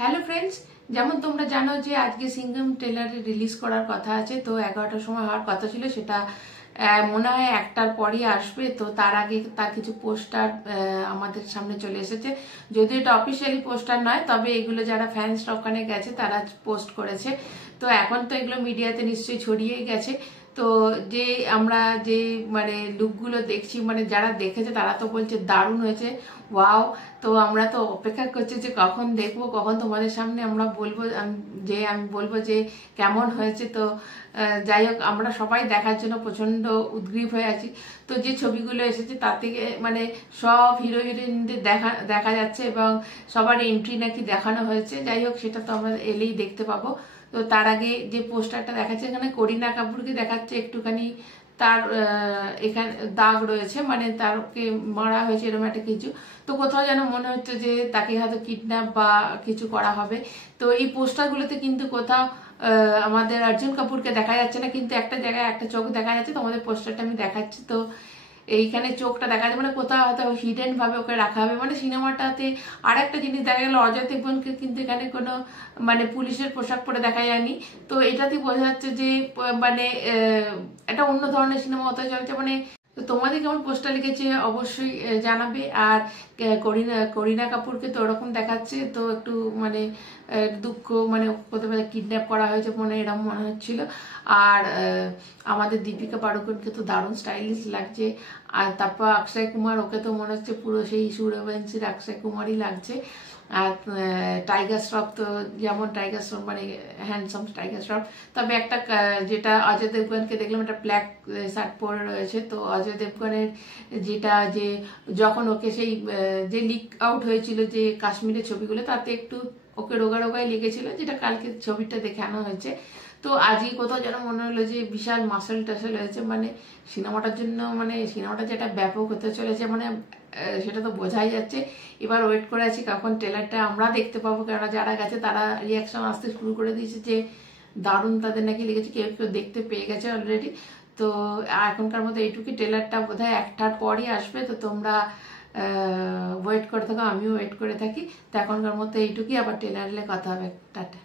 Hello friends, যেমন তোমরা জানো যে আজকে সিঙ্গম ট্রেলারে রিলিজ করার কথা আছে। তো 11টার সময় হওয়ার কথা ছিল, সেটা মনে হয় 1টার পরই আসবে। তো তার আগে তার কিছু পোস্টার আমাদের সামনে চলে এসেছে। যদিও এটা অফিসিয়ালি পোস্টার নয়, তবে এগুলো যারা ফ্যান্সরা ওখানে গেছে তারা পোস্ট করেছে। তো এখন তো এগুলো মিডিয়াতে নিশ্চয়ই ছড়িয়েই গেছে। তো যে আমরা যে মানে লুকগুলো দেখছি, মানে যারা দেখেছে তারা তো বলছে দারুণ হয়েছে, ওয়াও। তো আমরা তো অপেক্ষা করছি যে কখন দেখবো, কখন তোমাদের সামনে আমরা বলবো, আমি বলবো যে কেমন হয়েছে। তো যাই হোক, আমরা সবাই দেখার জন্য প্রচন্ড উদ্গ্রীব হয়ে আছি। তো যে ছবিগুলো এসেছে তার থেকে মানে সব হিরো হিরোইনদের দেখা যাচ্ছে এবং সবার এন্ট্রি নাকি দেখানো হয়েছে। যাই হোক, সেটা তো আমরা এলেই দেখতে পাবো। তো তার আগে যে পোস্টারটা দেখাচ্ছে, এখানে করিনা কাপুরকে দেখাচ্ছে একটুখানি, তার এখানে দাগ রয়েছে, মানে তারকে মারা হয়েছে এরকম একটা কিছু। তো কোথাও যেন মনে হচ্ছে যে তাকে হয়তো কিডন্যাপ বা কিছু করা হবে। তো এই পোস্টারগুলোতে কিন্তু কোথাও আমাদের অর্জুন কাপুরকে দেখা যাচ্ছে না, কিন্তু একটা জায়গায় একটা চোখ দেখা যাচ্ছে। তোমাদের পোস্টারটা আমি দেখাচ্ছি। তো এইখানে চোখটা দেখা যাচ্ছে, মানে কোথাও হয়তো হিডেন ভাবে ওকে রাখা হবে। মানে সিনেমাটাতে আর একটা জিনিস দেখা গেল, অজয় দেবগনকে কিন্তু এখানে কোনো মানে পুলিশের পোশাক পরে দেখা যায়নি। তো এটাতে বোঝা যাচ্ছে যে মানে একটা অন্য ধরনের সিনেমা হতে চলছে। মানে তো তোমাদের কেমন পোস্টার লিখেছে অবশ্যই জানাবে। আর করিনা কাপুরকে তো ওরকম দেখাচ্ছে, তো একটু মানে দুঃখ, মানে হতে পারে কিডন্যাপ করা হয়েছে মনে এরকম মনে হচ্ছিল। আর আমাদের দীপিকা পাড়ুকোনকে তো দারুণ স্টাইলিশ লাগছে। আর তারপর অক্ষয় কুমার, ওকে তো মনে হচ্ছে পুরো সেই সূর্যবংশীর অক্ষয় কুমারই লাগছে। আর টাইগার শ্রফ তো যেমন টাইগার শ্রফ মানে হ্যান্ডসাম টাইগার শ্রফ। তবে একটা যেটা অজয় দেবগনকে দেখলাম, একটা ব্ল্যাক শার্ট পরে রয়েছে। তো অজয় দেবগনের যেটা যে যখন ওকে সেই যে লিক আউট হয়েছিল যে কাশ্মীরের ছবিগুলো, তাতে একটু ওকে রোগা রোগাই লেগেছিল, যেটা কালকে ছবিটা দেখে আনা হয়েছে। তো আজকে কোথাও যেন মনে হলো যে বিশাল মাসেল টাসেল হয়েছে, মানে সিনেমাটার জন্য, মানে সিনেমাটা যেটা ব্যাপক হতে চলেছে, মানে সেটা তো বোঝাই যাচ্ছে। এবার ওয়েট করে আছি কখন ট্রেলারটা আমরা দেখতে পাবো, কেননা যারা গেছে তারা রিয়াকশন আসতে শুরু করে দিয়েছে যে দারুণ তাদের নাকি লেগেছে, কেউ কেউ দেখতে পেয়ে গেছে অলরেডি। তো এখনকার মতো এইটুকুই, ট্রেলারটা বোধহয় 1টার পরই আসবে। তো তোমরা ওয়েট করে থাকো, আমিও ওয়েট করে থাকি। তো এখনকার মতো এইটুকুই, আবার ট্রেলারে কথা হবে। টাটা।